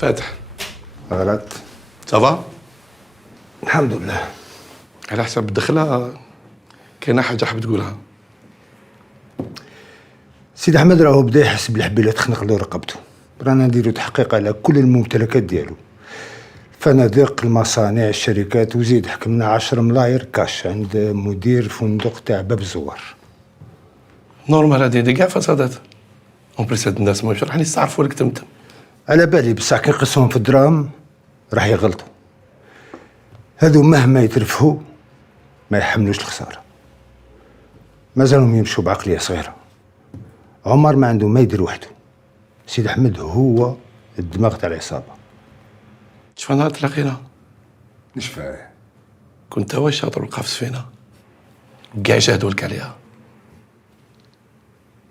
فاتح غلط. صافا. الحمد لله. على حسب الدخله كاينه حاجه حاب تقولها؟ سيد احمد راهو بدا يحس بالحبيله تخنق له رقبته. رانا نديرو تحقيق على كل الممتلكات ديالو، الفنادق، المصانع، الشركات، وزيد حكمنا 10 ملاير كاش عند مدير فندق تاع باب الزوار. نورمال هادي كاع فسادات. اون بليس هاد الناس ماهمش راح يستعرفوا لك تمتم. على بالي بصح كي نقسمهم في الدراهم راح يغلطوا. هادو مهما يترفهوا ما يحملوش الخساره. مازالهم يمشوا بعقليه صغيره. عمر ما عنده ما يدير وحده. سيد احمد هو الدماغ تاع العصابه. شوف نهار تلاقينا نشفاه. كنت هو الشاطر والقافز فينا كاع جهدوا لك عليها،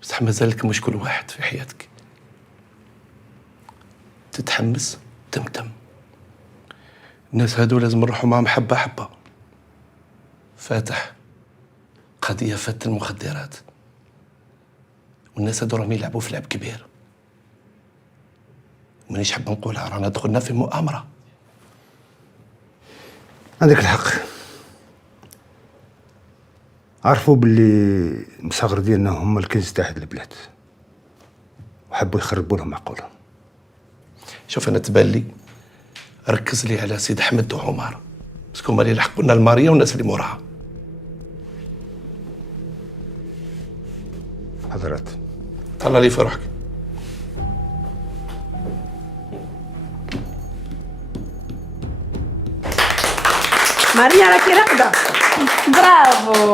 بصح مازالك مشكل واحد في حياتك، تتحمس تمتم. الناس هادو لازم نروحوا معاهم حبه حبه. فاتح قضيه فات المخدرات، والناس هادو راهم يلعبوا في لعب كبير. مانيش حاب نقولها، رانا دخلنا في مؤامره. عندك الحق. عرفوا باللي المصاغر ديالنا هما الكنز تاع هاد البلاد، وحبوا يخربوا لهم عقولهم. شوف انا تبان لي ركز لي على سيد احمد وعمر، باسكو هما اللي لحقوا لنا الماريا والناس اللي موراها. حضرات طلع لي في روحك. ماريا راكي راقده. برافو.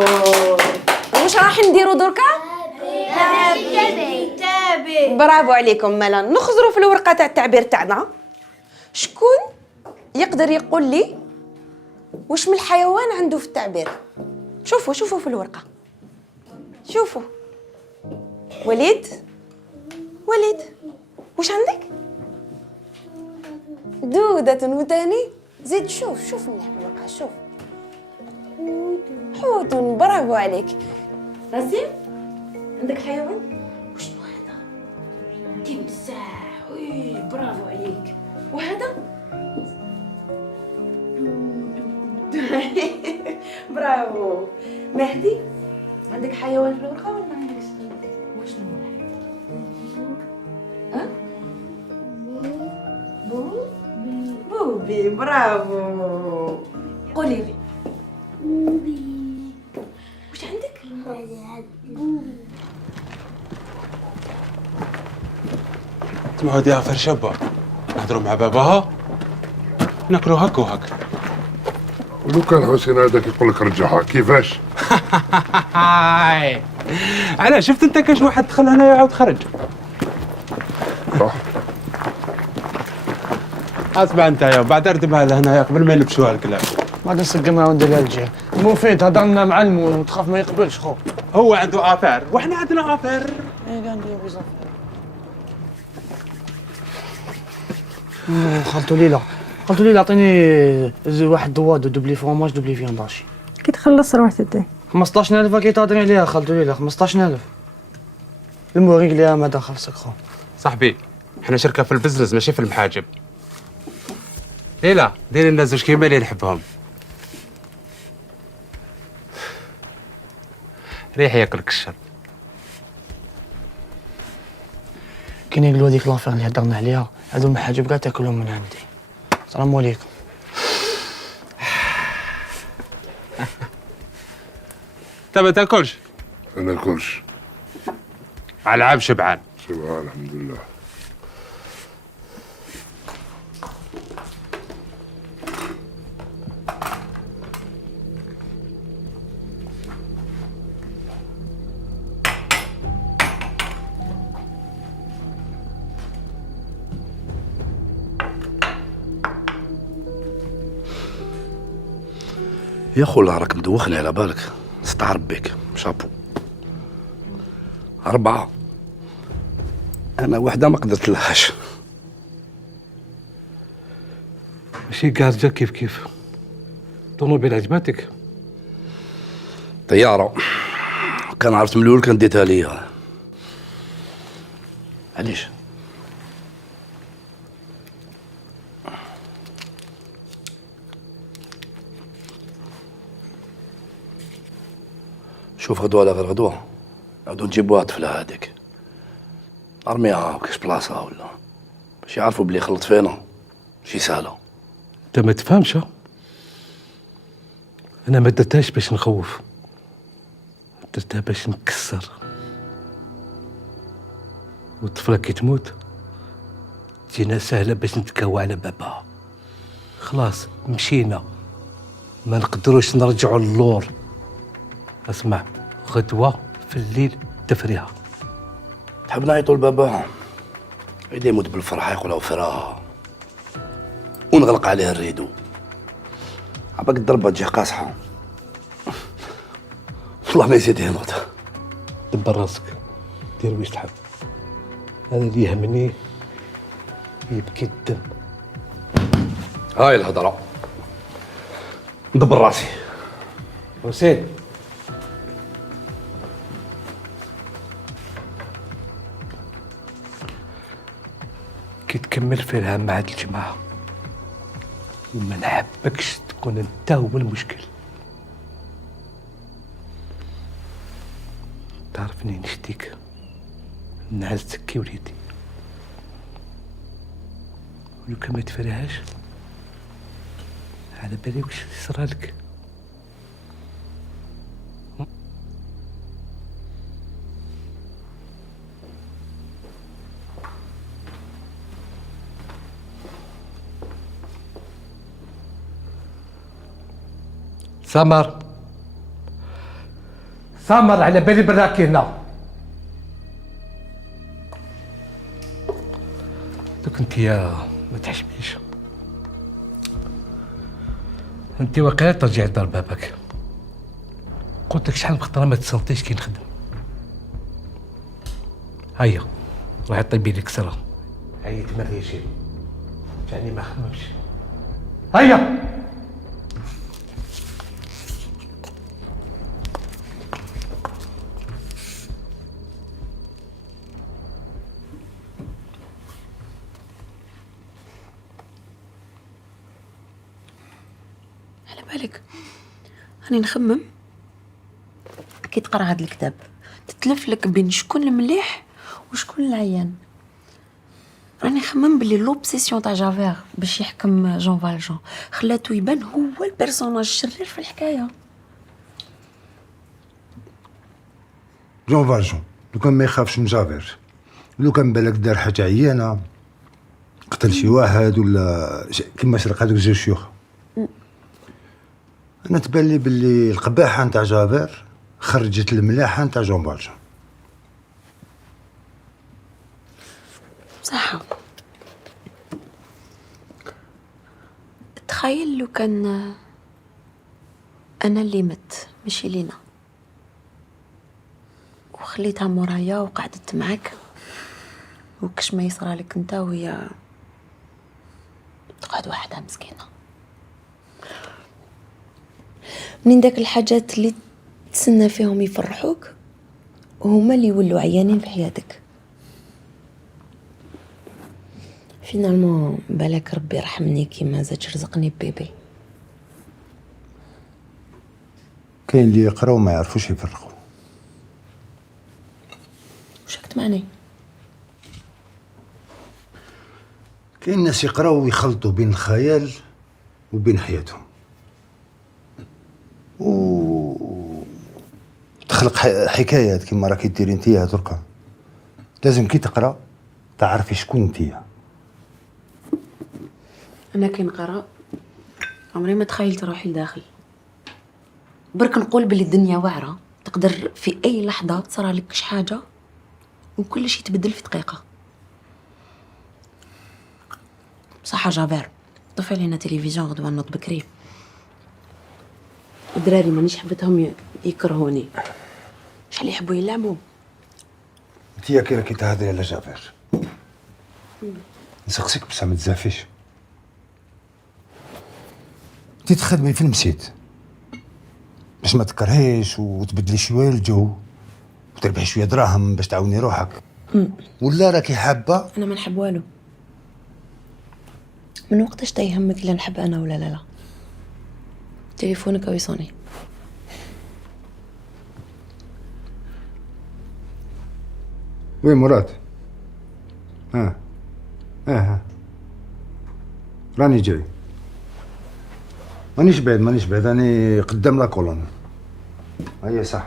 واش راح نديروا دركا؟ برافو عليكم. مالا نخزروا في الورقه تاع التعبير تاعنا. شكون يقدر يقول لي واش من الحيوان عنده في التعبير؟ شوفوا في الورقه. شوفوا. وليد واش عندك؟ دودة. وتاني زيد شوف مليح الورقه. شوف حوت. برافو عليك. راسم عندك حيوان؟ وشنو هذا؟ تمساح. وي برافو عليك. وهذا؟ برافو. مهدي عندك حيوان في الورقه ولا ما عندكش؟ وشنو هو الحيوان؟ بوبي. برافو. قولي لي وش عندك؟ تسمعوا ديها فرشبة نهضروا مع باباها ناكلوا هك وهك. ولو كان حسين هذاك يقول لك رجعها كيفاش؟ علاه شفت انت كاش واحد دخل هنا يعاود خرج. صح. اسمع انت يا بعد اردمها لهنا قبل ما يلبسوها الكلاب. ما نسقمها وندير الجهه. مفيد هضرنا مع المو وتخاف ما يقبلش خو. هو عنده افير واحنا عندنا افير. ايه عندي وظيفه. خالته ليلى عطيني واحد دواد ودوبلي فروماج دوبلي فيانداشي. كي تخلص روح تدي 15000 كي تهضري عليها خالته ليلى. 15000 الموريك ليها ما دخل سكرو. صاحبي احنا شركه في البزنس ماشي في المحاجب. ليلى ديري لنا زوج كيما اللي نحبهم. ريح ياكلك الشر. كي نقولوا هذيك لافير اللي هضرنا عليها هذو المحاجب كاع تاكلهم من عندي. السلام عليكم. انت ما تاكلش؟ انا كلش. على العاب شبعان. سبحان الحمد لله. يا خولا راك مدوخني على بالك. استعرب بك شابو. 4 انا وحده ما قدرت لهاش. ماشي كاع رجال كيف طوموبيل عجباتك؟ طياره كان عرفت من الاول كان ديتها ليا. علاش؟ شوف غدوة لا غير غدوة نعودو نجيبوها الطفلة هاديك، ارميها بكاش بلاصة ولا باش يعرفوا بلي خلط فينا شي سهلة. انت ما تفهمش، انا ما درتهاش باش نخوف، درتها باش نكسر. والطفلة كي تموت جينا سهلة باش نتكوى على بابها. خلاص مشينا، ما نقدروش نرجعوا للور. اسمع، غدوة في الليل تفريها. تحب نعيطو لباباها يدي يموت بالفرحة يقولها وفراها ونغلق عليه الريدو، عباك الضربة تجي قاصحة والله ما يزيد ينوض. دبر راسك، دير واش تحب. انا اللي يهمني يبكي الدم. هاي الهضرة، ندبر راسي. حسين، كي تكمل في الهم مع هاد الجماعة وما نحبكش تكون انت هو المشكل. تعرفني نشتيك نعزك كي وليدي، ولو كان ما تفرهاش على بالي وش يصرالك. سمر، سمر على بالي براكي هنا. دوك انت يا ما تحشميش، انت واقيلا ترجعي لدار باباك. قلت لك شحال من خطره ما تصنتيش كي نخدم. هيا روحي طيبي لك سرا، عييت ما ريشي جاني ما خممش. هيا على بالك راني نخمم كي تقرا هذا الكتاب تتلف لك بين شكون المليح وشكون العيان. راني نخمم بلي لوبسيسيون تاع جافير باش يحكم جون فالجون خلاتو يبان هو البيرسوناج الشرير في الحكايه. جون فالجون لو كان ما يخافش من جافير، لو كان بالك دار حاجه عيانه قتل شي واحد ولا كيما سرق هذوك جوج شيوخ. انا تبان لي باللي القباحه نتاع جافير خرجت الملاحه نتاع جون فالجون. صح. تخيل لو كان انا اللي مت ماشي لينا وخليتها مورايا وقعدت معاك وكش ما يصرالك انت وهي تقعد وحدها مسكينه. منين داك الحاجات اللي تسنى فيهم يفرحوك وهما اللي يولوا عيانين في حياتك. فينالمون بالك ربي يرحمني كيما زاد رزقني ببيبي. كاين اللي يقراو ما يعرفوش يفرقوا. وش راك تمعني؟ كاين ناس يقراو ويخلطوا بين الخيال وبين حياتهم و تخلق حكايات كيما راكي ديري نتيا دركا. لازم كي تقرا تعرفي شكون نتيا. انا كي نقرا عمري ما تخيلت روحي لداخل. برك نقول بلي الدنيا واعره، تقدر في اي لحظه تصرى لك شي حاجه وكل شيء يتبدل في دقيقه. صح جابر طفي علينا تلفزيون غدوه نوض بكري. الدراري مانيش حبتهم يكرهوني، شحال يحبوا يلعبوا. نتيا كي راكي تهضري على جابر نسقسيك بصح ما تزافيش. انتي تخدمي في المسيت باش ما تكرهيش وتبدلي شويه الجو وتربحي شويه دراهم باش تعاوني روحك، ولا راكي حابه؟ انا ما نحب والو. من وقتاش تيهمك الا نحب انا ولا لا؟ تليفونك او يصوني. وين مراد؟ ها راني جاي. مانيش بعيد راني قدام لا كولون. هيا صح.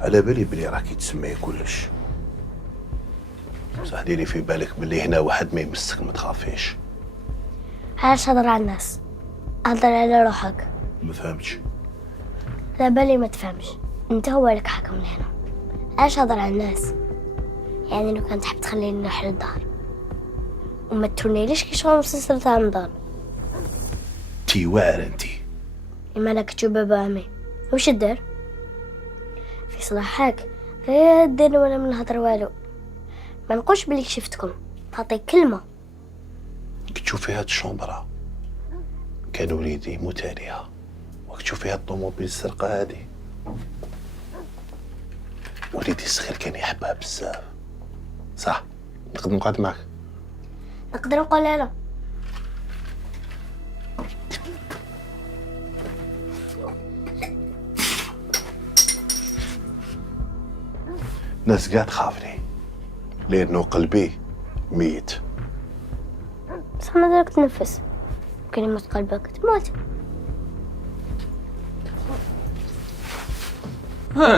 على بالي بلي راكي تسمعي كلش، بصح ديري في بالك بلي هنا واحد ما يمسك، ما تخافيش. علاش هضر على الناس؟ هضر على روحك. ما فهمتش. على بالي ما تفهمش، انت هو لك حكم هنا. علاش هضر على الناس؟ يعني لو كان تحب تخليني نروح للدار وما تورنيليش كي شغل مسلسل تاع رمضان. تي واعر انتي. اما لك تشوف بابا عمي وش الدار؟ في صلاحك غير دير ولا من هضر والو. ما نقولش بلي شفتكم، تعطيك كلمه. كي تشوفي هاد الشومبرا كان وليدي يموت عليها، وكي تشوفي هاد الطوموبيل السرقه هادي وليدي الصغير كان يحبها بزاف. صح؟ نقدر نقعد معك؟ نقدر نقول لا. ناس قاعد تخافني لانه قلبي ميت. بصح ما دارك تنفس، كان يموت قلبك تموت.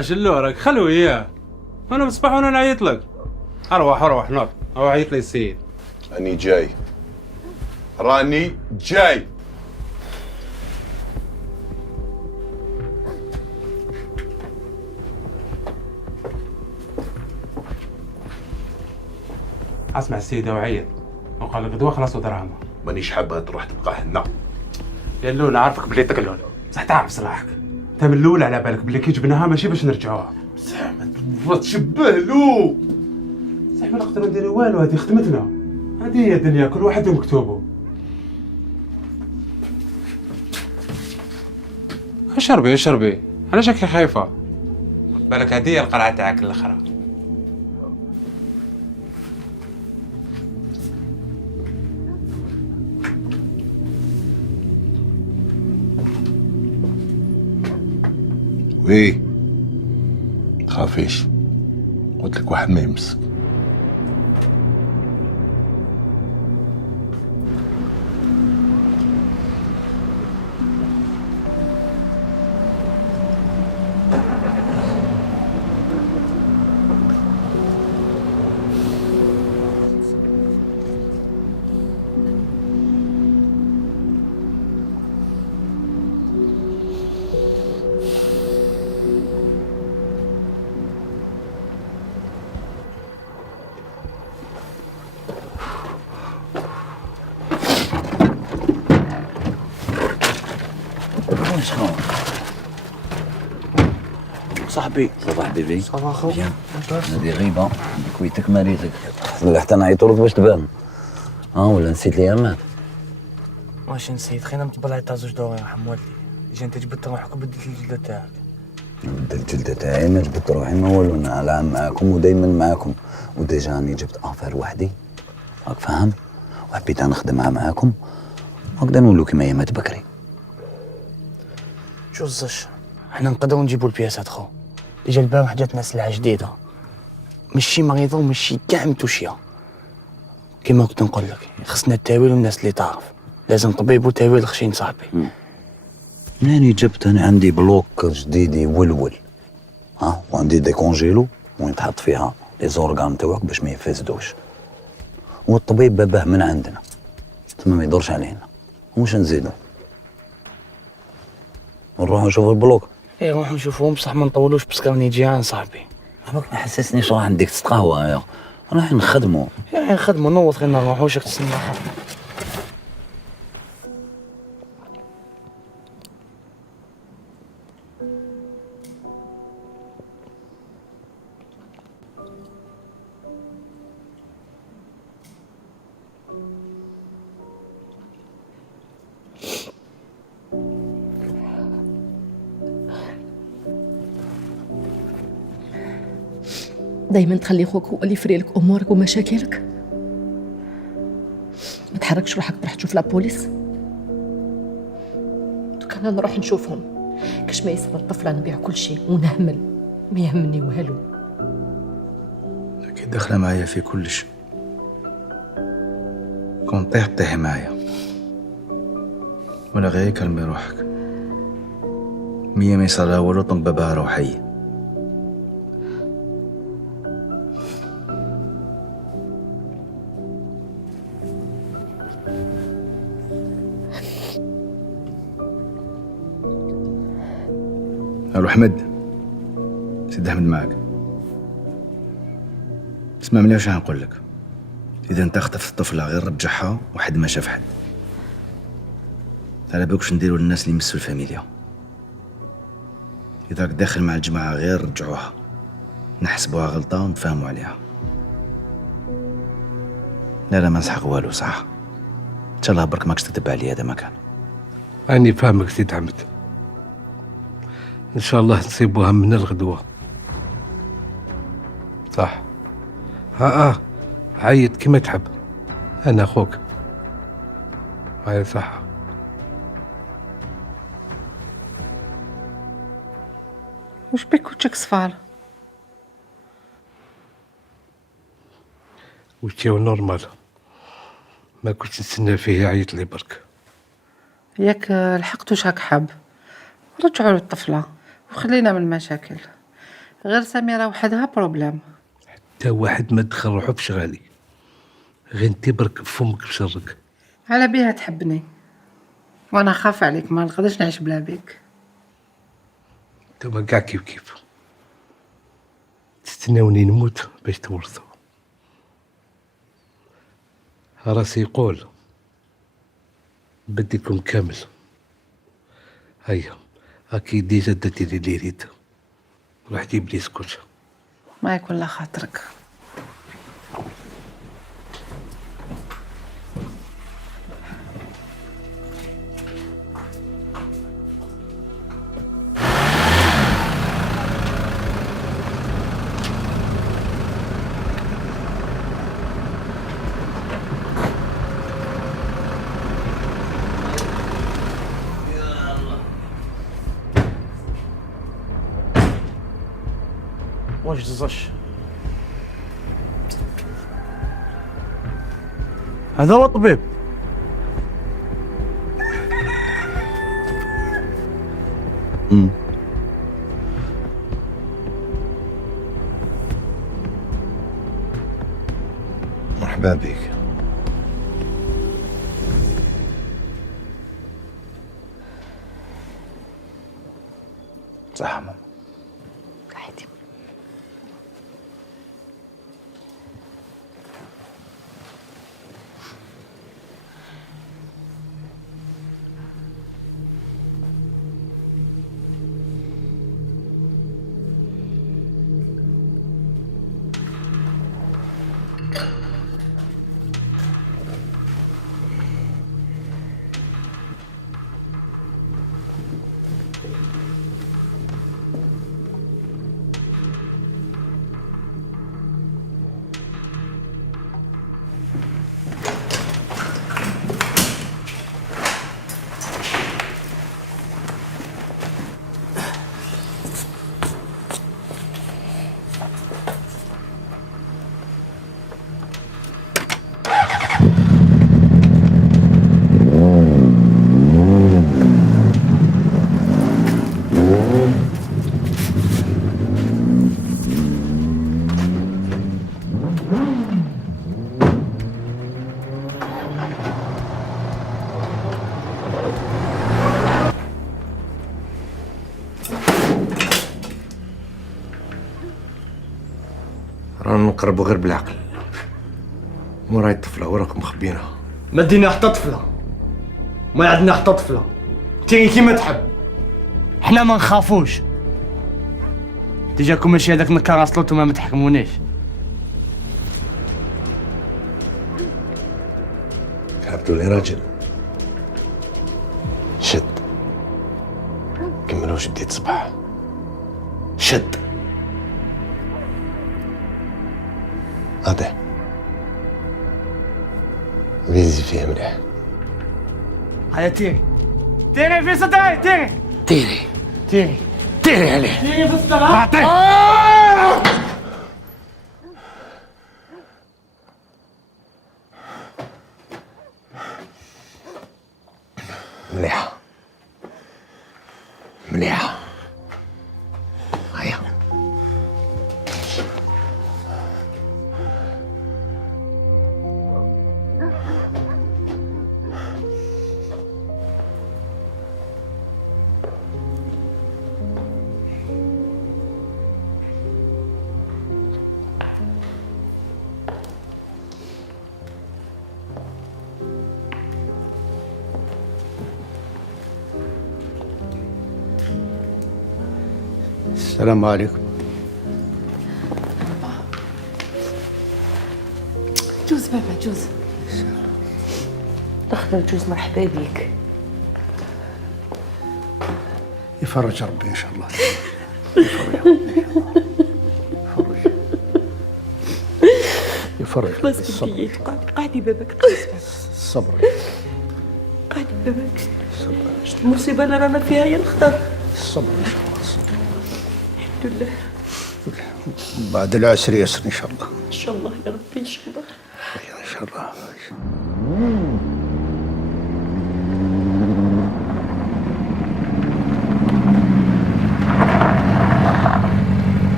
شلورك خلوه اياه، انا بصبح وانا نعيط لك. اروح نوض، او عيط لي السيد. راني جاي. اسمع السيدة وعيط، وقال لك غدوة خلاص ودراهمها. مانيش حابها تروح تبقى هنا. يا اللول عارفك بلي تقلول، بصح تعرف صلاحك. انت من الاول على بالك بلي كي جبناها ماشي باش نرجعوها. ما تشبه له. صح ما نقدروا نديروا والو، هذه خدمتنا، هذه هي الدنيا، كل واحد ومكتوبه. اشربي، علاش هكا خايفة؟ بالك هذه هي القرعة تاعك الاخرى. وي تخافيش، قلت لك واحد ما يمسك. صاحبي. صباح بيبي. صباح خو. هذه غيبة، كويتك ماريتك. حتى نعيطولك باش تبان. ولا نسيت لي مات. ماشي نسيت، خلينا نطبل تاع زوج دوري يرحم والدي. اجا انت جبدت روحك وبدلت الجلدة تاعك. بدلت الجلدة تاعي، ما جبدت روحي، ما والو، انا على عام معاكم ودايما معاكم، وديجا راني جبت افير وحدي، راك فاهم؟ وحبيت نخدمها معاكم، هكذا نولو كيما هي مات بكري. شو الزش؟ حنا نقدروا نجيبوا البياسات خو. ديجا البارح جاتنا سلعة جديدة، ماشي مريضة وماشي كاع متوشية. كيما كنت نقول لك، خصنا التاويل والناس اللي تعرف، لازم طبيب وتاويل خشين صاحبي. يعني جبت انا عندي بلوك جديد يولول، وعندي دي كونجيلو وين تحط فيها لي زورغان تاعك باش ما يفسدوش، والطبيب باباه من عندنا تما ما يدورش علينا، ومش نزيدو نروحو نشوفو البلوك. ايه نروحو نشوفوهم، بصح ما نطولوش باسكو راني جيعان صاحبي. عباك ما حسسنيش راح عندك تتقهوى يا راح نخدمو. يعني نخدمو نوض، خلينا نروحو، راك تسنى. دايما تخلي خوك هو اللي يفري لك امورك ومشاكلك. ما تحركش روحك تروح تشوف لابوليس. كان نروح نشوفهم كاش ما يصير الطفله نبيع كل شيء ونهمل، ما يهمني والو. أكيد داخلة معايا في كلش. كون طيح معايا ولا غير كلمي روحك. مية ما يصير والو طنق بابها روحية. الو أحمد، سيد أحمد معك. اسمع مني واش نقول لك. إذا أنت خطفت الطفلة غير رجعها وحد ما شاف حد. على بالك واش نديرو للناس اللي يمسوا الفاميليا. إذا راك داخل مع الجماعة غير رجعوها، نحسبوها غلطة ونتفاهموا عليها. لا ما نسحق والو صح. إن شاء الله برك ماكش تتبع لي هذا مكان. راني فاهمك سيد حمد. ان شاء الله نصيبوها من الغدوة. صح. عيط كيما تحب، انا اخوك. هاي صح. وش بك وجهك صفار؟ وشيو نورمال، ما كنتش نستنى فيه يعيط لي برك. ياك لحقتو شاك حب، رجعوا للطفلة وخلينا من المشاكل. غير سميرة وحدها بروبلام. حتى واحد ما دخل روحو في شغالي، غير انتي برك فمك بشرك. على بيها تحبني وانا خاف عليك، ما نقدرش نعيش بلا بيك. انتوما كاع كيف تستناوني نموت باش تورثوا. راسي يقول بديكم كامل. هيا اكيد ديجا درتي لي اللي يريد. روح جيب لي سكوتش. ما يكون لا خاطرك. واش تزش؟ هذا هو الطبيب. مرحبا بك. صح ماما. عادي. رانا نقربوا غير بالعقل. وراي الطفله وراكم مخبينها. ما دينا حتى طفله، ما عندنا حتى طفله. تيجي كيما تحب، حنا ما نخافوش. تجاكم ماشي هذاك نكار اصلوت وما تحكمونيش. عبدو لي راجل شد. كملوا جديد صباح. شد. اعطيه فيزي فيه مليح. هيا تيري تيري في صدري تيري تيري تيري تيري عليه. تيري في الصدر. اعطيه. مليحة مليحة. هيا السلام عليكم. جوز بابا جوز. دخل جوز، مرحبا بك. يفرج ربي ان شاء الله. يفرج خلاص كنتي قاعدي باباك. الصبر. قاعدي باباك. شفت المصيبة اللي رانا فيها يا الخطر. الصبر ان شاء الله. الحمد لله. بعد العسر يسر ان شاء الله. ان شاء الله يا ربي ان شاء الله. ان شاء الله.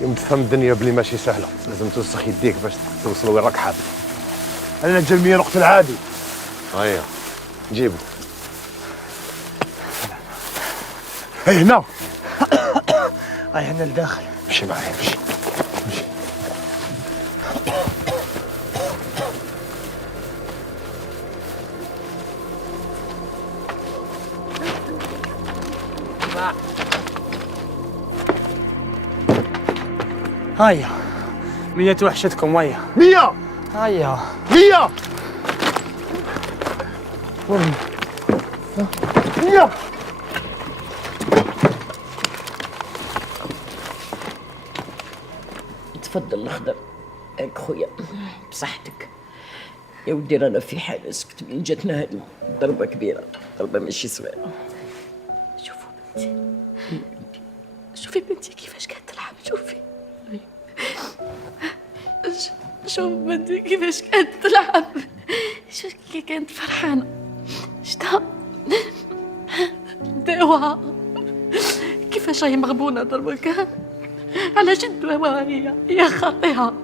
يوم تفهم الدنيا بلي ماشي سهله، لازم توسخ يديك باش توصل وين راك حاب. انا نجي الوقت العادي. هيا جيبو. هي هنا. هاي هنا لداخل. مشي معايا مشي. هيا 100 وحشتكم ويا 100. هيا 100. 100. تفضل الخضر. هاك خويا بصحتك يا ودي، رانا في حالة سكت من جاتنا هذه ضربة كبيرة، ضربة ماشي صغيرة. شوفوا بنتي، شوفي بنتي كيفاش كانت تلعب، شوفي شوف بنتي كيفاش كانت تلعب، شوف كي كانت فرحانة، شتا داوها كيفاش راهي مغبونة ضربك، على جد داوها هي يا خاطيها،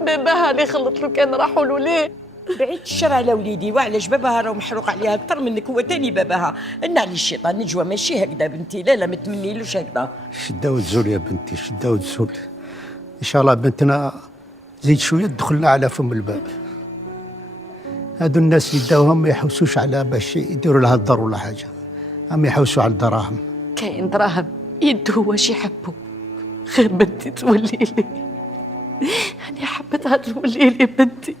باباها اللي خلط له كان راحوا له ليه. بعيد الشر على وليدي، وعلاش باباها راه محروق عليها اكثر منك، هو تاني باباها. ان علي الشيطان نجوى ماشي هكذا بنتي، لا ما تمنيلوش هكذا. شده وتزول يا بنتي، شده وتزول ان شاء الله. بنتنا زيد شويه دخلنا على فم الباب. هادو الناس اللي داوهم ما يحوسوش على باش يديروا لها الدار ولا حاجه، هم يحوسوا على الدراهم. كاين دراهم يدو واش يحبوا، غير بنتي تولي لي. أنا حبيتها تولي لي بنتي،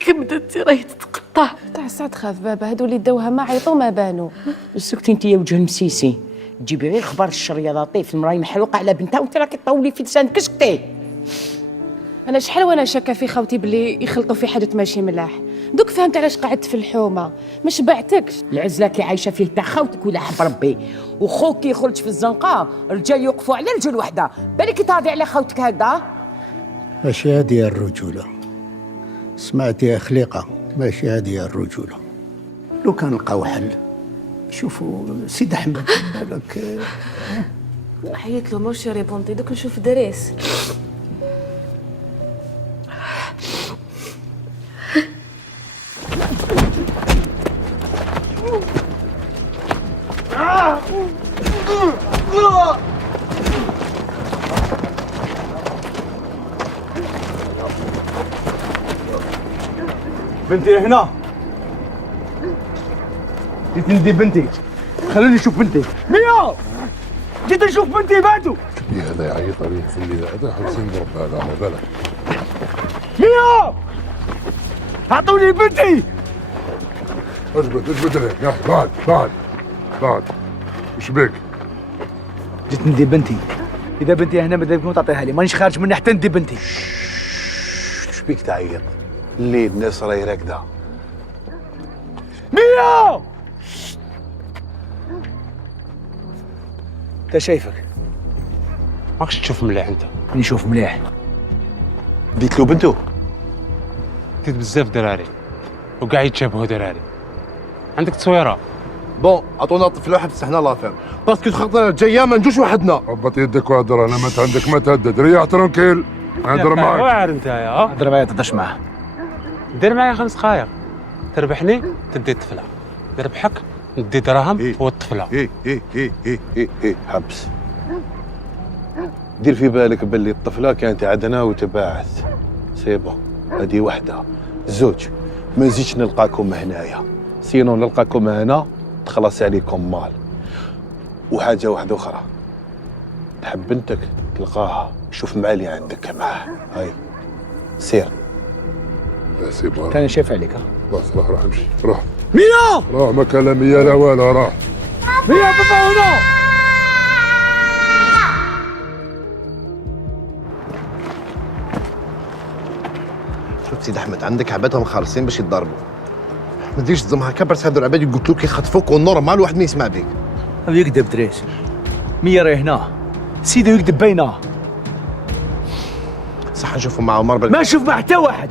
كبدتي راهي تتقطع. تاع سعد خاف بابا، هادو اللي داوها ما عيطوا ما بانوا. سكتي انت يا وجه المسيسي، تجيبي غير خبر الشر يا لطيف، المراي محروقه على بنتها وانت راكي تطولي في لسانك. اسكتي. انا شحال وانا شاكه في خوتي بلي يخلطوا في حاجه ماشي ملاح، دوك فهمت علاش قعدت في الحومه. ما شبعتكش. العزله كي عايشه فيه تاع خوتك ولا حب ربي، وخوك كي يخرج في الزنقه الرجال يوقفوا على رجل وحده، بالك تهضري على خوتك هكذا. ماشي هادي الرجوله، سمعتي يا خليقه، ماشي هادي الرجوله. لو كان لقاو حل، شوفوا سيد احمد بالك حيت له ماشي ريبونتي دوك نشوف دريس. بنتي هنا. جيت ندي بنتي، خلوني نشوف بنتي. ميا جيت نشوف بنتي بعدو. هذا يعيط عليه في الليل هذا حسين ضرب هذا على بالك. ميا اعطوني بنتي. اجبد عليك، بعد وش بك؟ جيت ندي بنتي، اذا بنتي هنا ما تكون تعطيها لي، مانيش خارج مني حتى ندي بنتي. ايش بيك تعيط؟ الليل الناس راهي راكده. ميا انت شايفك ماكش تشوف مليح انت. نشوف مليح. ديت له بنته. ديت بزاف دراري وقاعد يتشابهوا دراري. عندك تصويره؟ بون عطونا طفل واحد تستحنا لافير باسكو خطنا جايه ما نجوش وحدنا. هبط يدك وهدر، انا ما عندك ما تهدد، ريح ترونكيل. هدر معك. واعر انت يا هضر معايا تهدرش معاه. دير معايا 5 دقايق. تربحني تدي الطفله، نربحك ندي دراهم والطفله. ايه حبس. دير في بالك باللي الطفله كانت عندنا وتباعت. سي بون هذه وحده. زوج ما نزيدش نلقاكم هنايا، سينو نلقاكم هنا تخلص عليكم مال. وحاجه واحده اخرى، تحب بنتك تلقاها، شوف مع اللي عندك معاه. هاي سير. سي بون كان شايف عليك. خلاص روح امشي روح. ميا روح ما كان لا ميا لا ولا راح. ميا بابا هنا. شوف سيد احمد، عندك عبادهم خالصين باش يتضربوا، ما تجيش تزمها كبرت هذو العباد يقتلوك يخطفوك والنورمال واحد ما يسمع بيك. هو يكذب دريس. ميا راهي هنا، سيدو يكذب بينا. صح نشوفوا مع عمر ما نشوف مع حتى واحد.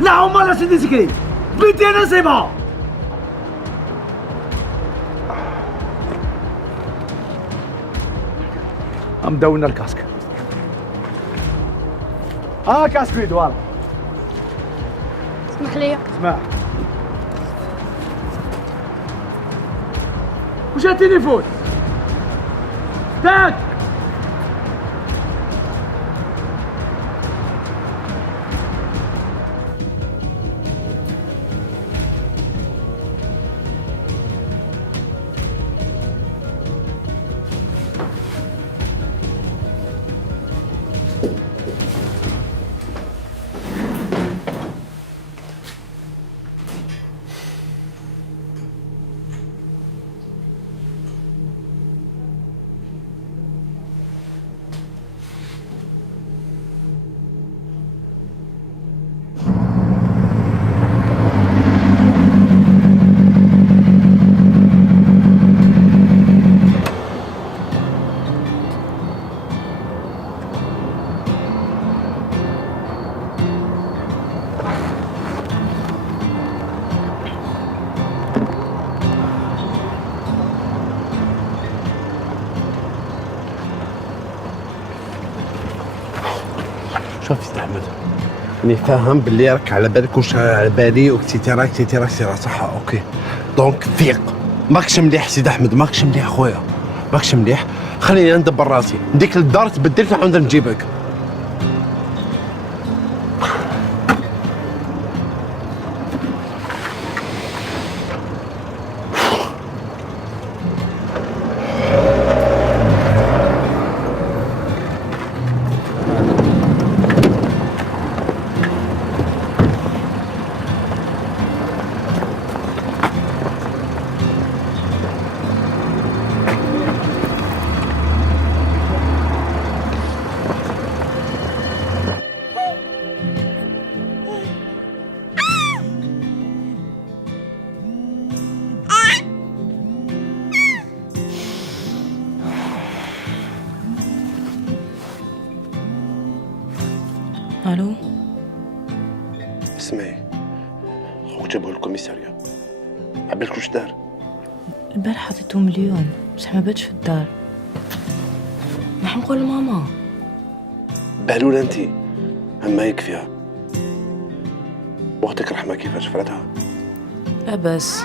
لا عمر لا سيدي سكري، بنتي انا سيبها. مداولنا الكاسك. كاسك في يدو. اسمح لي. اسمع، وش التليفون؟ تاك شوف سيد احمد، راني فاهم باللي راك على بالك واش على بالي وكتيتيرا صح. اوكي دونك فيق، ماكش مليح سيد احمد، ماكش مليح خويا، ماكش مليح. خليني ندبر راسي، نديك للدار تبدل تعاود نجيبك. الو، اسمعي، خوك جابوه للكوميسارية، عبالك واش دار؟ البارح عطيته 1,000,000 بصح ما باتش في الدار. راح نقول لماما. بهلولة انت، اما يكفيها. اختك رحمة كيفاش فرتها؟ لا بس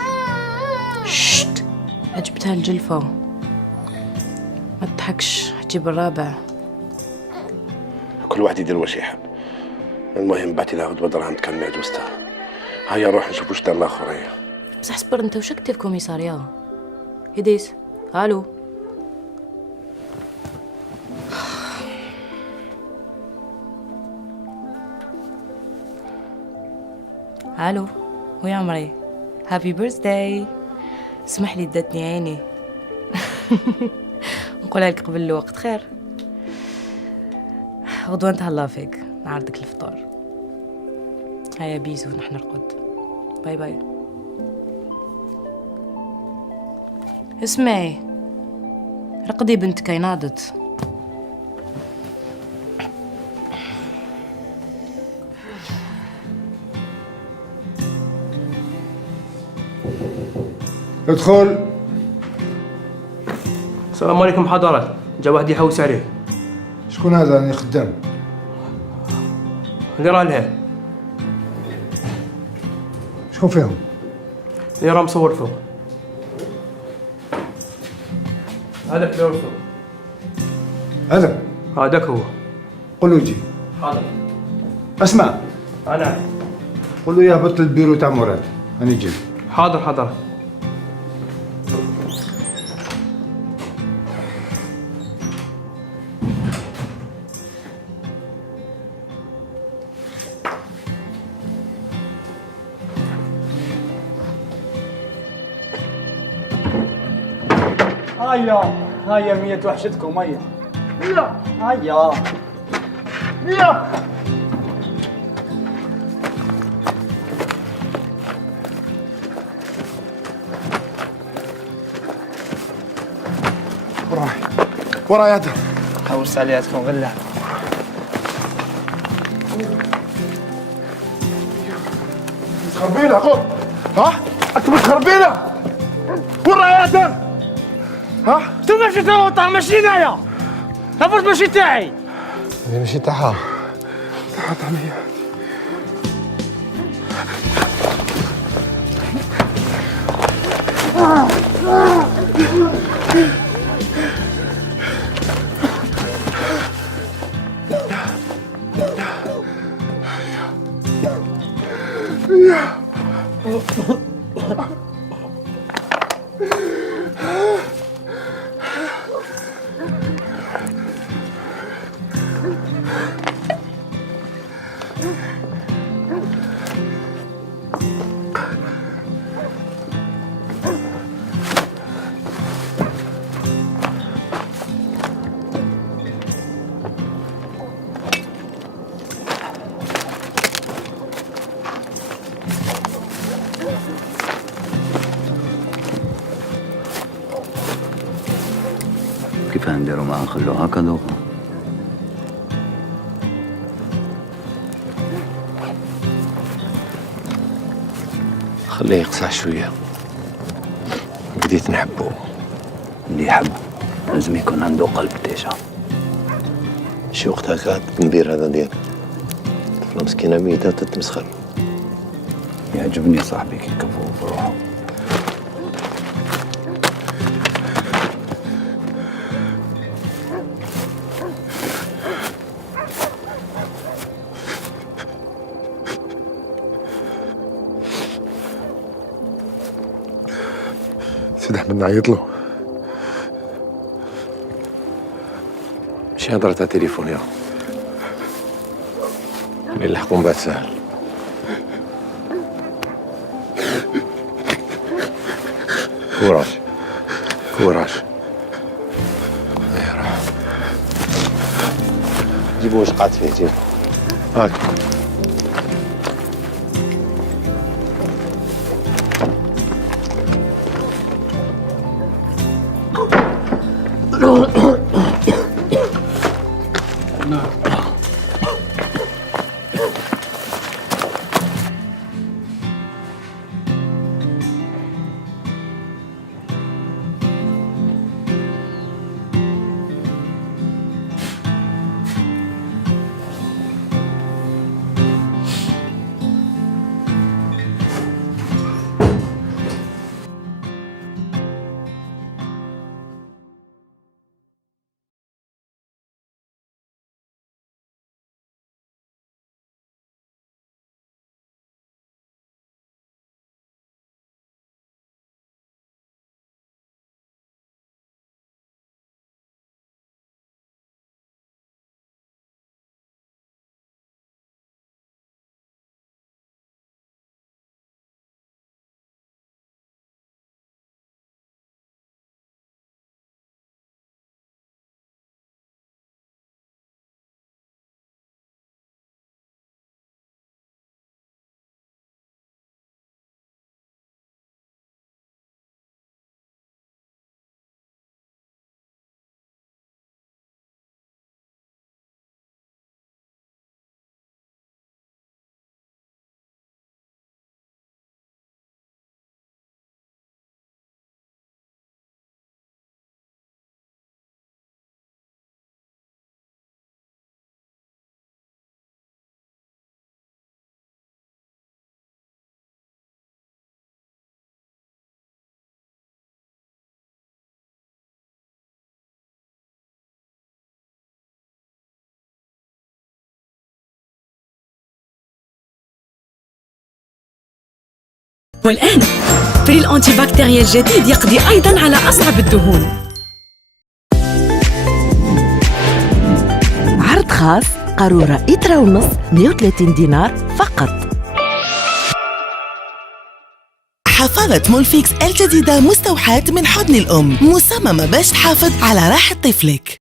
شت، عجبتها الجلفة. ما تضحكش، حتجيب الرابع. كل واحد يدير واش يحب. المهم بعتي لها غدوة دراهم تكمل عجوزتها. هيا نروح نشوف واش دار الاخر. هيا بصح صبر، انت وش كنتي في كوميساريا؟ هديس، الو. الو، ويا عمري، هابي بيرثداي. اسمح لي داتني عيني. نقولها لك قبل الوقت. خير، غدوة نتهلا فيك، نعرضك الفطور. هيا بيزو، نحن نرقد. باي باي. اسمعي، رقدي بنتك ناضت. ادخل. السلام عليكم حضرات. جا واحد يحوس عليه. شكون هذا راني خدام؟ اللي راه لها، شكون فيهم؟ اللي راه مصور فوق. هذاك اللي راه فوق. هذا؟ هذاك هو. قول له يجي. حاضر. اسمع. نعم. قول له يهبط للبيرو تاع مراد، راني جاي. حاضر حاضر. هيا مية وحشتكم. هيا هيا هيا. وراي هذا. حوس علياتكم غلا. تخربينا خذ. ها؟ انت متخربينا. وراي هذا. ها؟ انتو ماشي تروطا، ماشي هنايا. هافوش ماشي تاعي. هذه ماشي تاعها. تاعها طعمية. كيف نديروا معاه؟ نخلوه هكا دوكا؟ خليه يقصح شوية. بديت نحبه. اللي يحب لازم يكون عنده قلب ديجا. شي وقت هكا الكبير هذا ديالك، طفلة مسكينة ميتة تتمسخر. يعجبني صاحبي كي كفو بروحه. سيدي احمد نعيط له. ماشي هضرة تاع تليفون يا اللي نلحقو من بعد ساهل. كوراج كوراج. يا راح جيبوا واش قعد فيه. جيبوا هاك. والآن فري الأنتي بكتيريا الجديد يقضي أيضا على أصعب الدهون. عرض خاص قارورة إترا ونص 130 دينار فقط. حفاضة مولفيكس الجديدة مستوحاة من حضن الأم، مصممة باش تحافظ على راحة طفلك.